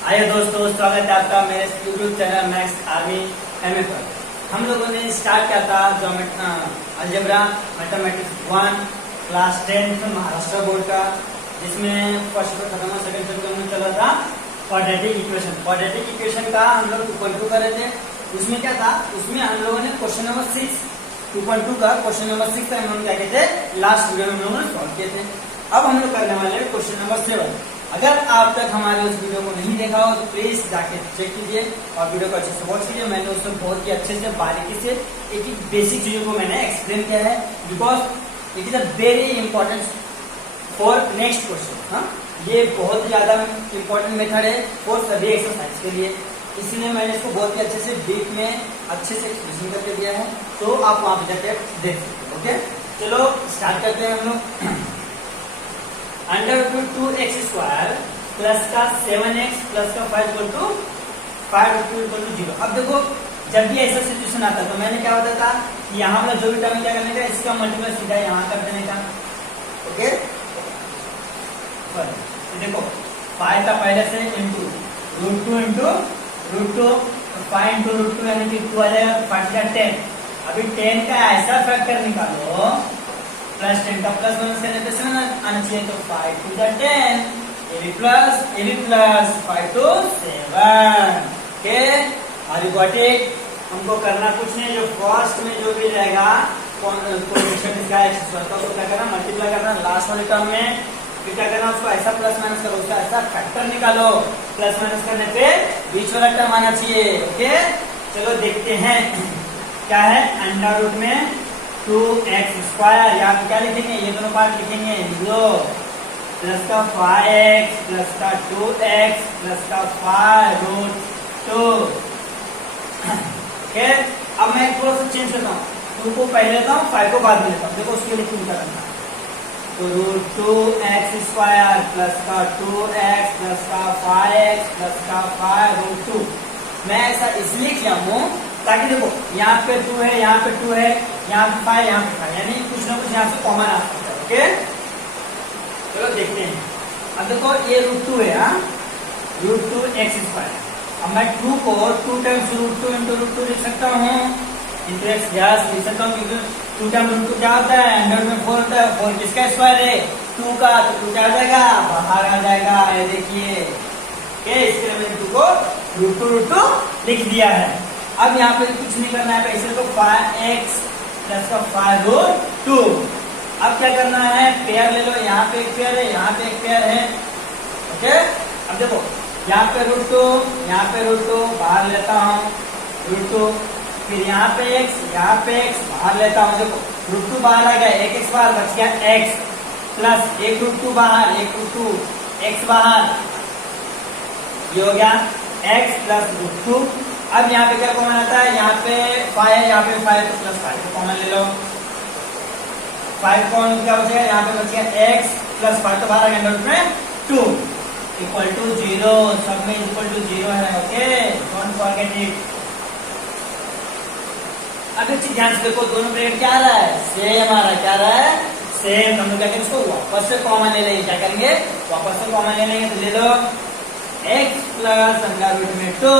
आइए दोस्तों, स्वागत है आपका मेरे YouTube channel maths army MA पर। हम लोगों ने स्टार्ट किया था algebra mathematics 1 class 10 Maharashtra board का, जिसमें फर्स्ट पेपर खत्म हुआ, सेकंड पेपर में चला था क्वाड्रेटिक इक्वेशन। क्वाड्रेटिक इक्वेशन का हम लोग 2.2 कर रहे थे। उसमें क्या था, उसमें हम लोगों ने क्वेश्चन नंबर 6 2.2 का क्वेश्चन नंबर 6 हम लोग क्या कहते थे, लास्ट वीडियो में हम लोगों ने सॉल्व किए थे। अब हम लोग करने वाले हैं क्वेश्चन नंबर 7। अगर आप तक हमारे उस वीडियो को नहीं देखा हो तो प्लीज जाके चेक कीजिए और वीडियो को अच्छे से वॉच कीजिए। मैंने उसमें बहुत ही अच्छे से बारीकी से एक एक बेसिक चीजों को मैंने एक्सप्लेन किया है, because it is a very important for next question. ये बहुत ज्यादा इंपॉर्टेंट मेथड है फॉर सभी एक्सरसाइज के लिए, इसलिए मैंने इसको बहुत ही अच्छे से डीप में अच्छे से एक्सप्लेन करके दिया है, तो आप वहां पर जाके देख सकते हो। ओके, चलो स्टार्ट करते हैं हम लोग। Under root 2x square plus का 7x प्लस का 5 इक्वल टू 0। अब देखो, जब भी ऐसा सिचुएशन आता तो मैंने क्या बताया था, यहाँ वाला जो भी टर्म क्या करने का, इसका मल्टीप्लाई सीधा यहाँ कर देने का। ओके, देखो 5 का पहले से इंटू √2 इंटू √2, 5 इंटू √2 यानी कि 2 आ जाएगा, 5 का 10। अभी 10 का ऐसा फैक्टर निकालो, प्लस 10 का प्लस माइनस करने पे 7 आना चाहिए, तो 5 to the 10 ab plus 5 to 7। Okay, are you got it? हमको करना कुछ नहीं, जो फर्स्ट में जो भी रहेगा कोएफिशिएंट इसका x स्क्वायर का, उसको क्या करना, मल्टीप्लाई करना लास्ट वाले टर्म में, फिर क्या करना, उसको ऐसा प्लस माइनस करो, उसका ऐसा फैक्टर निकालो, प्लस माइनस करने पे बीच वाला टर्म आना चाहिए। ओके, चलो देखते हैं क्या है। अंडर रूट में 2x स्क्वायर, यहाँ पे क्या लिखेंगे, ये दोनों पार्ट लिखेंगे, लो प्लस का 5x प्लस का 2x प्लस का 5√2। ओके, अब मैं थोड़ा सा चेंज करता हूँ, 2 को पहले लेता हूँ, 5 को बाद में लेता हूँ। देखो उसके लिए क्यों करना, तो √2x स्क्वायर प्लस का 2x प्लस का 5x प्लस का 5√2। मैं ऐसा इसलिए किया हूँ ताकि देखो यहाँ पे 2 है, यहाँ पे 2 है, यहाँ पे 5, यहाँ पे 5, यानी कुछ ना कुछ यहाँ से कॉमन आ सकता है। ओके, चलो देखते हैं। अब देखो ये √2 है, √2x स्क्वायर। अब मैं 2 को 2 टाइम्स √2 इंटू √2 लिख सकता हूँ, इंटू एक्स यस लिख सकता हूँ, क्योंकि 2 टाइम √2 क्या होता है, अंडर में 4 होता है। 4 किसका स्क्वायर है, 2 का, तो 2 क्या आ जाएगा, बाहर आ जाएगा, ये देखिए। ओके, इसके लिए मैंने 2 को √2 लिख दिया है। अब यहाँ पे कुछ नहीं करना है, पैसे को 5x प्लस का 5√2। अब क्या करना है, पेयर ले लो, यहाँ पे एक पेयर है, यहाँ पे एक पेयर है। ओके, अब देखो यहाँ पे √2, यहाँ पे √2 बाहर लेता हूँ, √2, फिर यहाँ पे x बाहर लेता हूँ। देखो √2 बाहर आ गया, एक x बाहर बच गया x, प्लस एक √2 बाहर, एक √2 x बाहर, ये हो गया x प्लस √2। अब यहाँ पे क्या कॉमन आता है, यहाँ पे 5 है, यहाँ पे 5 तो प्लस 5 को कॉमन ले लो, 5 कॉमन क्या बचेगा, यहाँ पे बच गया x प्लस 5 तो बाहर आ गया, अंडर रूट में 2 इक्वल टू 0, सब में इक्वल टू 0 है। Okay, don't forget it. अब एक चीज ध्यान से देखो, दोनों ब्रैकेट क्या आ रहा है, सेम आ रहा है, क्या आ रहा है, सेम। हम लोग क्या करेंगे, इसको वापस से कॉमन ले लेंगे, क्या करेंगे, वापस से कॉमन ले लेंगे, तो ले लो x प्लस अंडर रूट में 2,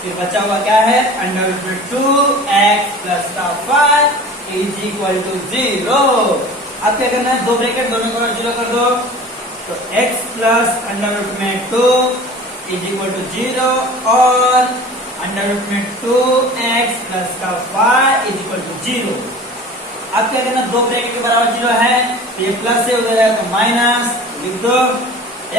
फिर बचा हुआ क्या है, अंडर रूट में 2x प्लस का 5 इज इक्वल टू 0। अब क्या करना है, दो ब्रैकेट दोनों को 0 कर दो, तो x प्लस अंडर रूट में 2 इज इक्वल टू 0 और अंडर रूट में 2x प्लस का 5 इज इक्वल टू 0। अब क्या करना, दो ब्रैकेट के बराबर 0 है, तो ये प्लस से उधर है तो माइनस लिख दो,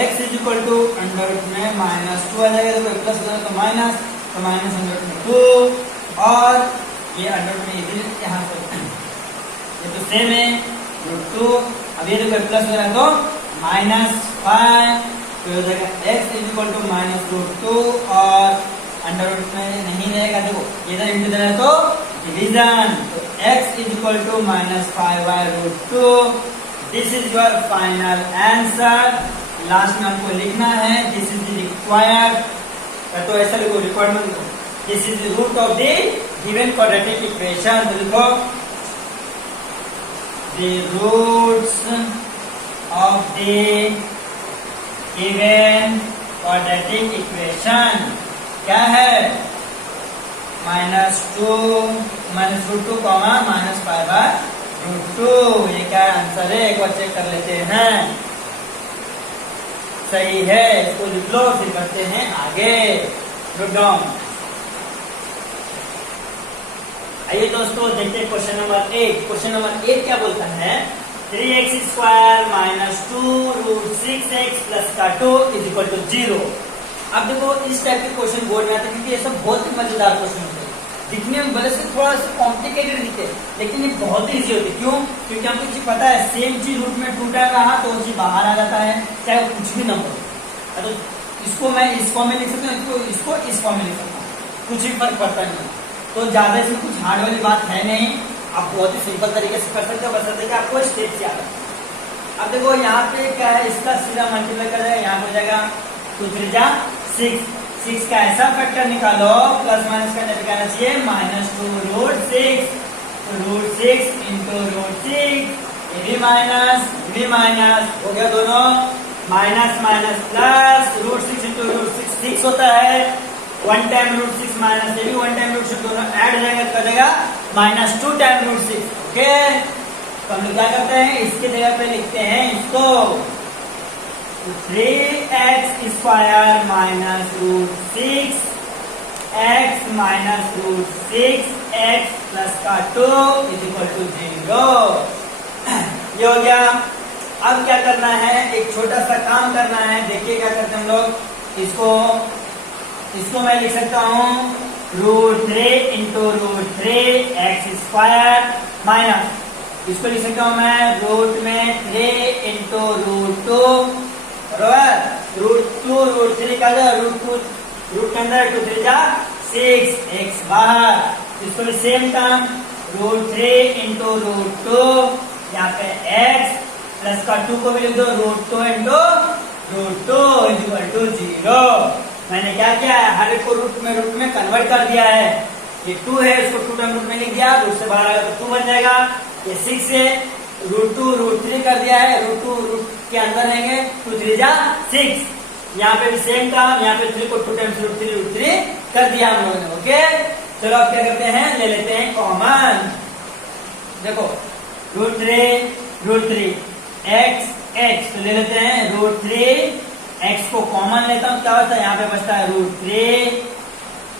x is equal to under root में -2 आ जाएगा, तो प्लस उधर तो माइनस, तो माइनस अंडर रूट में 2 और ये अंडर रूट में इधर यहाँ से ये तो सेम है √2। अब ये देखो प्लस हो रहा है तो -5, तो हो जाएगा x इज इक्वल टू -√2 और अंडर रूट में नहीं रहेगा, देखो इधर इंटू इधर है तो डिवीजन, तो x is equal to -5/√2। This is your final answer. Last में हमको लिखना है दिस इज द रिक्वायर्ड, तो ऐसा लिखो, रिक्वायरमेंट लिखो, this is the root of the given quadratic equation. तो लिखो the roots of the given quadratic equation क्या है, -2 कॉमा -π/√2। ये क्या आंसर है, एक बार चेक कर लेते हैं। सही है, इसको लिख लो, फिर करते हैं आगे। Note down. आइए दोस्तों देखते हैं क्वेश्चन नंबर 8। क्वेश्चन नंबर 8 क्या बोलता है, 3x² -2√6x + 2 = 0। अब देखो इस टाइप के क्वेश्चन बोर्ड में आते हैं, क्योंकि ये सब बहुत ही मजेदार क्वेश्चन होते हैं। दिखने में भले से थोड़ा सा कॉम्प्लिकेटेड दिखे, लेकिन ये बहुत ही इजी होते हैं। क्यों? क्योंकि हमको चीज पता है, सेम चीज रूट में 2 टाइम रहा तो वो चीज बाहर आ जाता है, चाहे वो कुछ भी नंबर हो। तो इसको मैं इस फॉर्म में लिख सकता हूँ, इसको इस फॉर्म में लिख सकता हूँ, कुछ भी फर्क पड़ता नहीं। तो ज्यादा इसमें कुछ हार्ड वाली बात है नहीं, आप बहुत ही सिंपल तरीके से कर सकते हो, बस सकते आपको स्टेप याद है। अब देखो यहाँ पे क्या है, इसका सीधा मल्टीप्लाई कर जाएगा, यहाँ हो जाएगा 2 3 जा 6। 6 का ऐसा फैक्टर निकालो, प्लस माइनस का निकालना चाहिए, -2√6 √6 × √6, ये भी माइनस हो गया, दोनों माइनस प्लस, √6 × √6 6 होता है, 1 टाइम √6 माइनस, ये भी 1 टाइम √6, दोनों ऐड हो जाएगा तो जाएगा -2 टाइम √6। ओके, तो हम लोग क्या करते हैं, इसके जगह पे लिखते हैं इसको 3x² - √6x -√6x + 2 = 0। ये हो गया। अब क्या करना है, एक छोटा सा काम करना है। देखिए क्या करते हैं हम लोग, इसको मैं लिख सकता हूँ √3 × √3x² माइनस, इसको लिख सकता हूँ मैं रूट में 3 × √2, बराबर √2 √3 का रूट के अंदर 2 3 जा 6, x बाहर। इसको भी सेम टर्म √3 × √2, यहाँ पे x प्लस का 2 को भी लिख दो, √2 × √2 = 0। मैंने क्या किया है, हर एक को रूट में कन्वर्ट कर दिया है। ये 2 है, इसको 2 टाइम रूट में लिख दिया, रूट से बाहर आएगा तो 2 बन जाएगा। ये 6 है, √2 √3 कर दिया है, √2 रूट के अंदर रहेंगे, 2 3 जा 6। यहाँ पे भी सेम काम, यहाँ पे 3 को 2 टाइम्स √3 कर दिया हम लोगों ने। ओके, चलो अब क्या करते हैं, ले लेते हैं कॉमन। देखो √3 x तो ले लेते हैं √3 x को कॉमन लेता हूँ, क्या बचता है, यहाँ पे बचता है √3,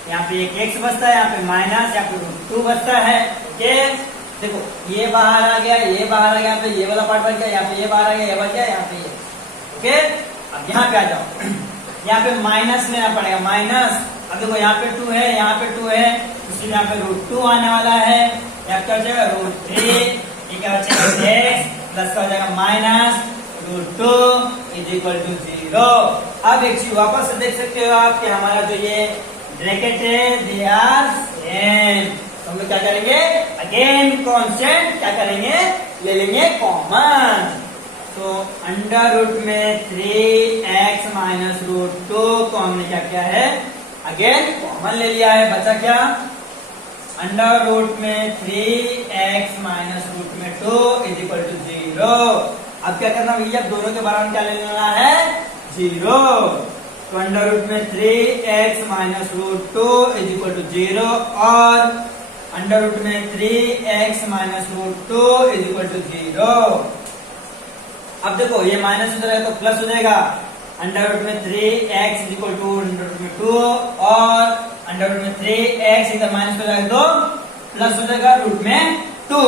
यहाँ पे एक x बचता है, यहाँ पे माइनस, यहाँ पे √2 बचता है। ओके, देखो ये बाहर आ गया, ये बाहर आ गया, यहाँ पे ये वाला पार्ट बच गया, यहाँ पे ये बाहर आ गया, ये बच गया, यहाँ पे ये। ओके, अब यहाँ पे आ जाओ, यहाँ पे माइनस लेना पड़ेगा, माइनस। अब देखो यहाँ पे 2 है, यहाँ पे 2 है, इसलिए यहाँ पे √2 आने वाला है, यहाँ क्या हो जाएगा √3, ये क्या बचेगा x प्लस का हो जाएगा -√2 = 0। अब एक चीज वापस से देख सकते हो आप कि हमारा जो ये ब्रैकेट है दे आर सेम। तो हम लोग क्या करेंगे, अगेन कांस्टेंट क्या करेंगे, ले लेंगे कॉमन। तो अंडर रूट में 3x - √2 को हमने क्या किया है, अगेन कॉमन ले लिया है, बचा क्या, अंडर रूट में 3x - √2 = 0। अब क्या करना भैया, दोनों के बराबर क्या ले लेना है, 0। तो अंडर रूट में 3x - √2 = 0 और अंडर रूट में 3x - √2 = 0। अब देखो ये माइनस हो जाएगा तो प्लस हो जाएगा, अंडर रूट में 3x = अंडर रूट में 2 और अंडर रूट में 3x इधर माइनस हो जाएगा तो प्लस हो जाएगा रूट में 2।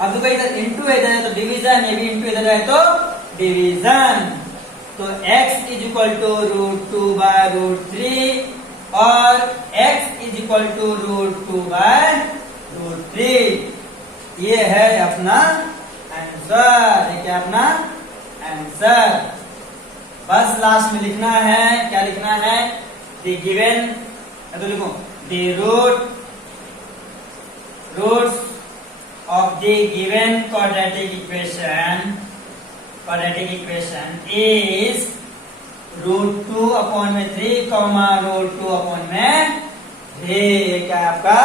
अब देखो इधर इंटू इधर है तो डिवीजन, ये भी इंटू इधर है तो डिवीजन। तो x = √2/√3 और x = √2/√3। ये है अपना आंसर, ये क्या अपना आंसर। बस लास्ट में लिखना है, क्या लिखना है, द गिवन, तो लिखो the roots of the given quadratic equation is √2/3, √2/3। क्या आपका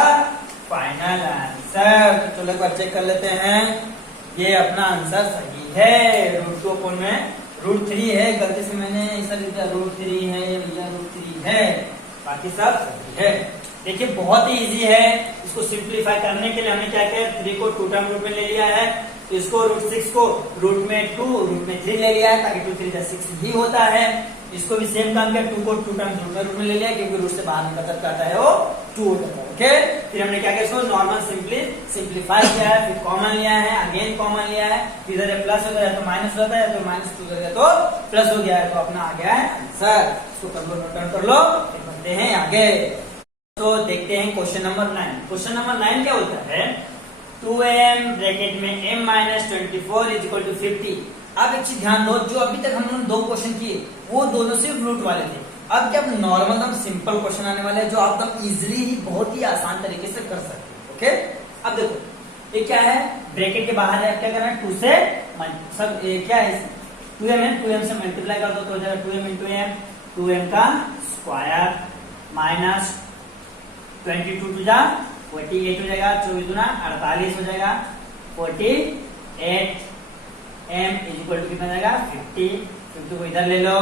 फाइनल आंसर। तो चलो एक बार चेक कर लेते हैं, ये अपना आंसर सही है, √2/3 √3 है, गलती से मैंने ऐसा लिख दिया √3 है, ये भैया √3 है, बाकी सब सही है। देखिए बहुत ही इजी है, इसको सिंप्लीफाई करने के लिए हमने क्या किया, 3 को 2 टर्म रूट में ले लिया है, तो इसको √6 को रूट में 2 रूट में 3 ले लिया है, ताकि 2 3 6 ही होता है। इसको भी सेम काम किया, 2 को 2 टाइम्स रूट में ले लिया, क्योंकि रूट से बाहर निकल करता है वो 2 होता है। ओके, फिर हमने क्या किया, इसको नॉर्मल सिंप्लीफाई किया है, फिर कॉमन लिया है, अगेन कॉमन लिया है, इधर प्लस होता है तो माइनस होता है, तो माइनस तो प्लस हो गया है, तो अपना आ गया है आंसर। इसको नोट कर लो, फिर बढ़ते हैं आगे। तो देखते हैं क्वेश्चन नंबर 9। क्वेश्चन नंबर 9 क्या होता है, 2m ब्रैकेट में m - 24 = 50। अब एक चीज ध्यान दो, जो अभी तक हम लोगों ने 2 क्वेश्चन किए वो दोनों सिर्फ रूट वाले थे। अब क्या नॉर्मल एकदम सिंपल क्वेश्चन आने वाले हैं, जो आप एकदम इजीली ही बहुत ही आसान तरीके से कर सकते हैं। ओके, अब देखो ये क्या है, ब्रैकेट के बाहर है, क्या करना है, 2 से सब क्या है, 2m है, 2m से मल्टीप्लाई कर दो तो हो जाएगा 2m × m, 2m का स्क्वायर माइनस 22 टू जा 48 हो जाएगा, 24 दूना 48 हो जाएगा, 48 m = कितना जाएगा 50। 50 को इधर ले लो,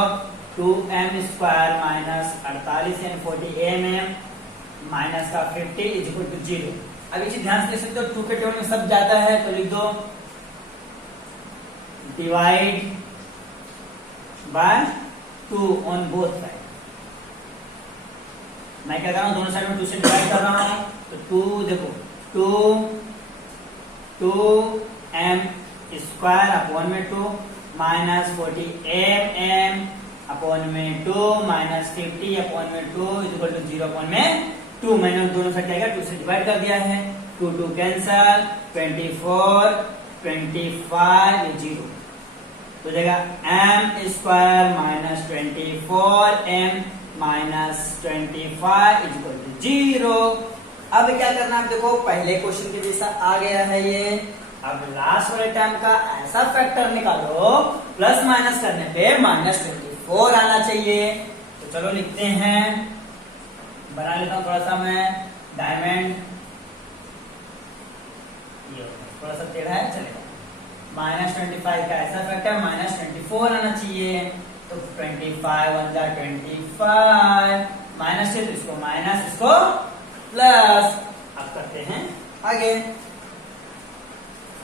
2m² माइनस 48 यानी 40mm माइनस का 50 = 0। अब ये चीज ध्यान से देख सकते हो, 2 के टेबल में सब जाता है, तो लिख दो divide by 2 on both side. मैं क्या कर रहा हूं, दोनों साइड में 2 से डिवाइड कर रहा हूं, तो 2 देखो 2m² अपॉन में 2 माइनस 40mm अपॉन में 2 माइनस 50 अपॉन में 2 = 0 अपॉन में 2। मैंने दोनों साइड क्या 2 से डिवाइड कर दिया है, 2 2 कैंसल, 24 25 ये 0 तो जाएगा m² माइनस 24m माइनस 25 = 0। अब क्या करना है, देखो पहले क्वेश्चन के जैसा आ गया है ये। अब लास्ट वाले टर्म का ऐसा फैक्टर निकालो, प्लस माइनस करने पे -24 आना चाहिए। तो चलो लिखते हैं, बना लेता हूं थोड़ा सा मैं डायमंड, ये थोड़ा सा टेढ़ा है चलेगा। -25 का ऐसा फैक्टर -24 आना चाहिए, तो 25 1 जा 25 माइनस से, तो इसको माइनस इसको प्लस। अब करते हैं आगे,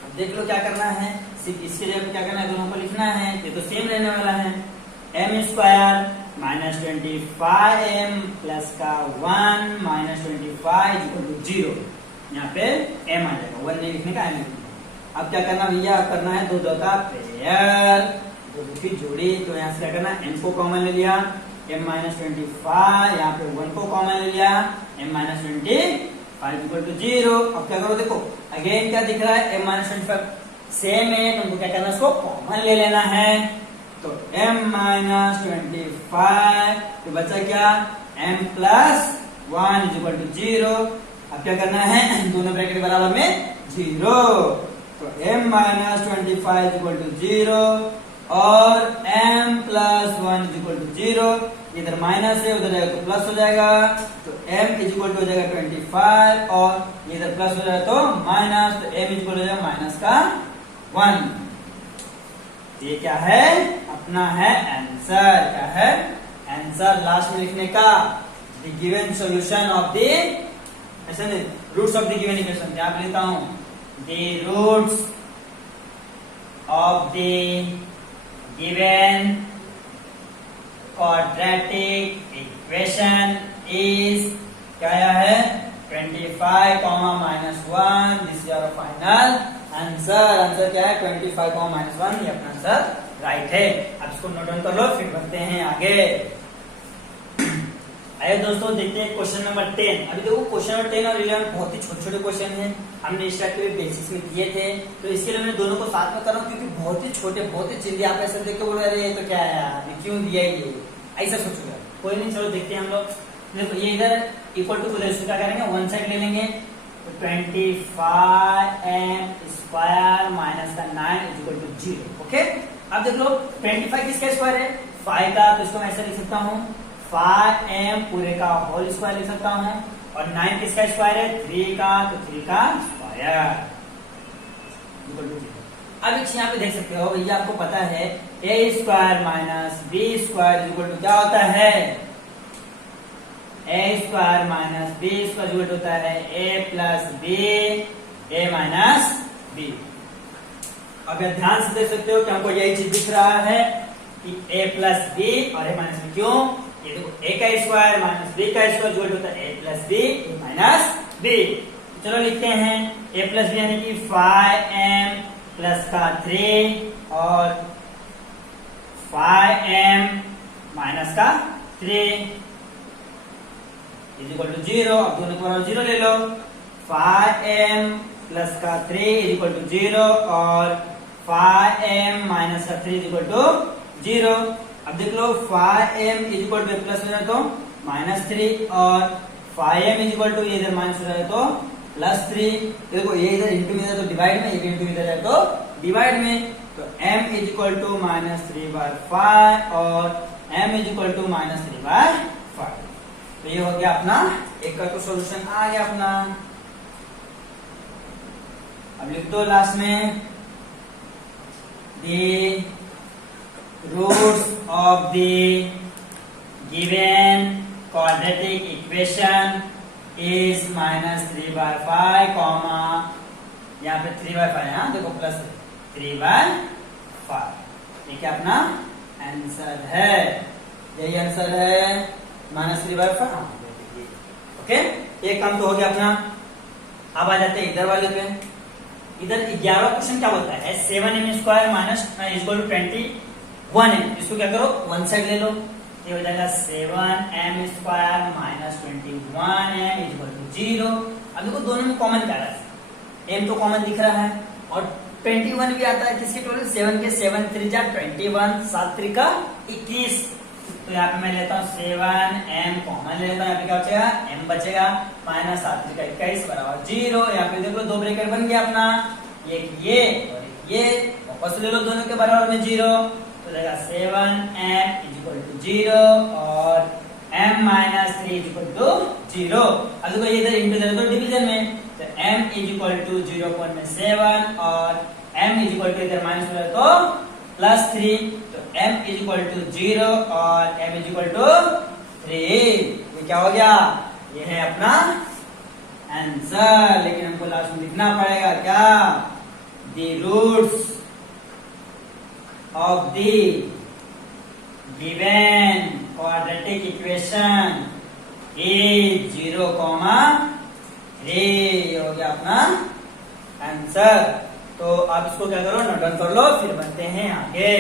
अब देख लो क्या करना है, सिर्फ इसके जगह क्या करना है, दोनों को लिखना है, ये तो सेम रहने वाला है। m² माइनस 25m प्लस का 1 माइनस 25 = 0। यहाँ पे m आ जाएगा, 1 नहीं लिखने का m लिखने का। अब क्या करना भैया, अब करना है 2 2 का पेयर, 2 की जोड़ी। तो यहाँ से क्या करना, m को कॉमन ले लिया, m - 25, यहाँ पे 1 को कॉमन ले लिया, m - 25 = 0। अब क्या करो, देखो अगेन क्या दिख रहा है, m - 25 सेम है, तुमको क्या करना है, इसको कॉमन ले लेना है। तो m - 25 तो बचा क्या, m + 1 = 0। अब क्या करना है, दोनों ब्रैकेट बराबर में 0, तो m - 25 = 0 और m + 1 = 0। इधर माइनस है, उधर जाएगा तो प्लस हो जाएगा, तो m = हो जाएगा 25 और इधर प्लस हो जाएगा तो माइनस, तो m = हो जाएगा माइनस का 1। ये क्या है, अपना है आंसर। क्या है आंसर, लास्ट में लिखने का the given solution of the, ऐसा नहीं, roots of the given equation. क्या लिखता हूं, the roots of the given quadratic equation is, क्या है 25, -1। This is our final answer. Answer क्या है 25, -1, ये अपना आंसर राइट है। अब इसको नोट डाउन कर लो, फिर बढ़ते हैं आगे। आइए दोस्तों देखते हैं क्वेश्चन नंबर 10। अभी देखो क्वेश्चन नंबर 10 और 11 बहुत ही छोटे छोटे क्वेश्चन हैं, हमने स्ट्रक्चर बेसिस में किए थे, तो इसके लिए मैं दोनों को साथ में कर रहा हूँ, क्योंकि बहुत ही छोटे, बहुत ही जल्दी आप ऐसे देख के बोल रहे हैं तो क्या है यार, क्यों दिया ये, ऐसा सोचूंगा। कोई नहीं, चलो देखते हैं हम लोग। देखो ये इधर इक्वल टू उधर, इसको क्या करेंगे, वन साइड ले लेंगे, तो 25m² माइनस का 9 = 0। ओके, अब देख लो 25 किसका स्क्वायर है, 5 का, तो इसको मैं ऐसे लिख सकता हूँ 5m पूरे का होल स्क्वायर लिख सकता हूँ, और 9 किसका स्क्वायर है, 3 का, तो 3 का स्क्वायर = 0। अब एक यहाँ पे देख सकते हो भैया, आपको पता है A square minus B square equal to क्या होता है, A square minus B square equal to होता है A plus B A minus B. अब यह ध्यान से देख सकते हो कि हमको यही चीज दिख रहा है कि ए प्लस बी और ए माइनस बी, क्यों, ये देखो ए का स्क्वायर माइनस बी का स्क्वायर इक्वल टू होता है A plus B A minus B. चलो लिखते हैं ए प्लस बी यानी कि 5m प्लस का 3 और 5m माइनस का 3 इज इक्वल टू 0। अब दोनों के बराबर 0 ले लो, 5m प्लस का 3 इज इक्वल टू 0 और 5m माइनस का 3 इज इक्वल टू 0। अब देख लो 5m is equal two plus हो जाए तो माइनस 3 और 5m इज इक्वल टू इधर माइनस हो जाए तो प्लस 3। देखो ये इधर इंटू में तो डिवाइड में, ये इंटू इधर है तो डिवाइड में, तो m is equal to minus 3/5 और m is equal to minus 3/5। तो ये हो गया अपना एक का तो सॉल्यूशन आ गया अपना। अब लिख दो लास्ट में the roots of the given quadratic equation is minus 3/5 comma यहाँ पे 3/5 है, देखो प्लस 3/5। ये क्या अपना आंसर है, यही आंसर है माइनस 3/5। ओके, एक काम तो हो गया अपना। अब आ जाते हैं इधर वाले पे। इधर 11वां क्वेश्चन क्या बोलता है, 7m square minus equal to 21m। इसको क्या करो, वन साइड ले लो, ये हो जाएगा 7m square minus 21m equal to 0। अब देखो दोनों में कॉमन क्या है, m तो कॉमन दिख रहा है और 21 भी आता है, किसके टोटल 7 के 7 3 जा 21 7 3 का 21। तो यहाँ पे मैं लेता हूँ 7m कॉमन ले लेता हूँ, यहाँ पे क्या बचेगा m बचेगा माइनस 7 3 का 21 बराबर 0। यहाँ पे देखो दो ब्रैकेट बन गया अपना, ये और ये वापस ले लो दोनों के बराबर में 0, तो रहेगा 7m इज इक्वल टू 0 और m minus 3 is equal to 0। अब देखो ये इधर इंटू दे दो डिवीजन में, तो m इज इक्वल टू 0.7 और m इज इक्वल टू इधर माइनस हो जाए तो प्लस 3, तो m इज इक्वल टू 0 और m इज इक्वल टू 3। ये क्या हो गया, ये है अपना आंसर। लेकिन हमको लास्ट में लिखना पड़ेगा क्या, the roots of the given quadratic equation is 0,3। हो गया अपना आंसर। तो आप इसको क्या करो, नोट डाउन कर लो, फिर बढ़ते हैं आगे।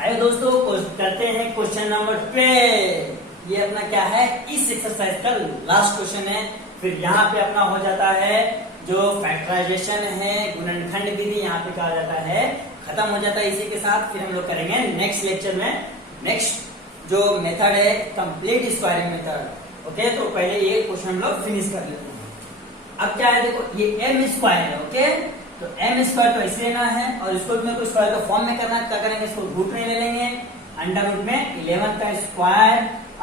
आइए दोस्तों करते हैं क्वेश्चन नंबर 12। ये अपना क्या है, इस एक्सरसाइज का लास्ट क्वेश्चन है। फिर यहाँ पे अपना हो जाता है जो फैक्टराइजेशन है, गुणनखंड विधि यहाँ पे कहा जाता है, खत्म हो जाता है इसी के साथ। फिर हम लोग करेंगे नेक्स्ट लेक्चर में नेक्स्ट जो मेथड है कंप्लीट स्क्वायरिंग मेथड। ओके, तो पहले ये क्वेश्चन हम लोग फिनिश कर लेते हैं। अब क्या है, देखो ये m स्क्वायर है। ओके, तो m स्क्वायर तो ऐसे लेना है और इसको भी मेरे को स्क्वायर का फॉर्म में करना है। क्या करेंगे, इसको रूट में ले लेंगे, अंडर रूट में 11 का स्क्वायर।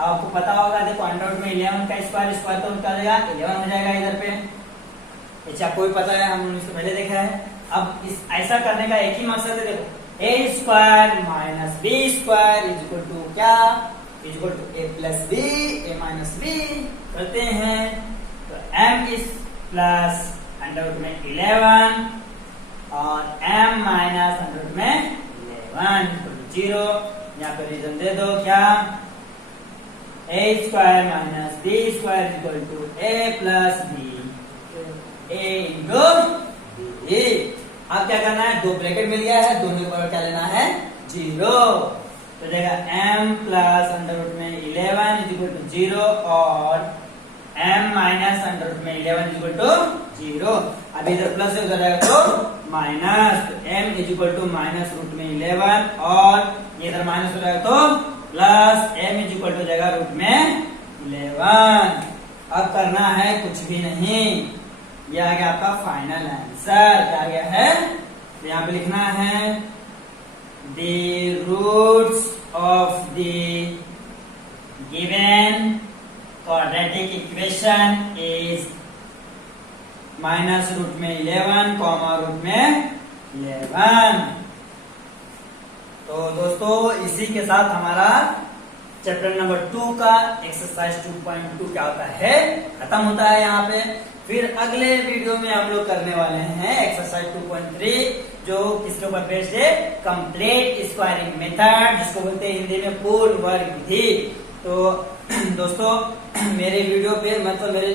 आपको पता होगा, देखो अंडर रूट में 11 का स्क्वायर, स्क्वायर तो क्या हो जाएगा 11 हो जाएगा इधर पे। अच्छा आपको भी पता है, हम इसको पहले देखा है। अब इस ऐसा करने का एक ही मकसद है, देखो A square minus B square is equal to क्या, is equal to A plus B A minus B करते हैं। तो m is plus under root में 11 और m माइनस अंडर रूट में 11 0। यहाँ पे रीजन दे दो क्या, a square minus B square equal to a plus B a into B. अब क्या करना है, दो ब्रैकेट मिल गया है, दोनों के बराबर क्या लेना है 0। तो जाएगा m प्लस अंडर रूट में 11 इज इक्वल टू 0 और m माइनस अंडर रूट में 11 इज इक्वल टू 0। अब इधर प्लस है, उधर जाएगा तो माइनस, तो m is equal to minus root में 11 और इधर माइनस हो जाएगा तो plus m is equal to जाएगा रूट में 11। अब करना है कुछ भी नहीं, ये आ गया आपका फाइनल आंसर। क्या आ गया है, तो यहाँ पे लिखना है the roots of the given quadratic equation is minus root में 11 कॉमा रूट में 11। तो दोस्तों इसी के साथ हमारा चैप्टर नंबर 2 का एक्सरसाइज 2.2 क्या होता है खत्म होता है यहाँ पे। फिर अगले वीडियो में हम लोग करने वाले हैं एक्सरसाइज 2.3 जो किसके ऊपर बेस्ड है, कंप्लीट स्क्वायरिंग मेथड, जिसको बोलते हैं हिंदी में पूर्ण वर्ग विधि। तो दोस्तों मेरे वीडियो पे मतलब मेरे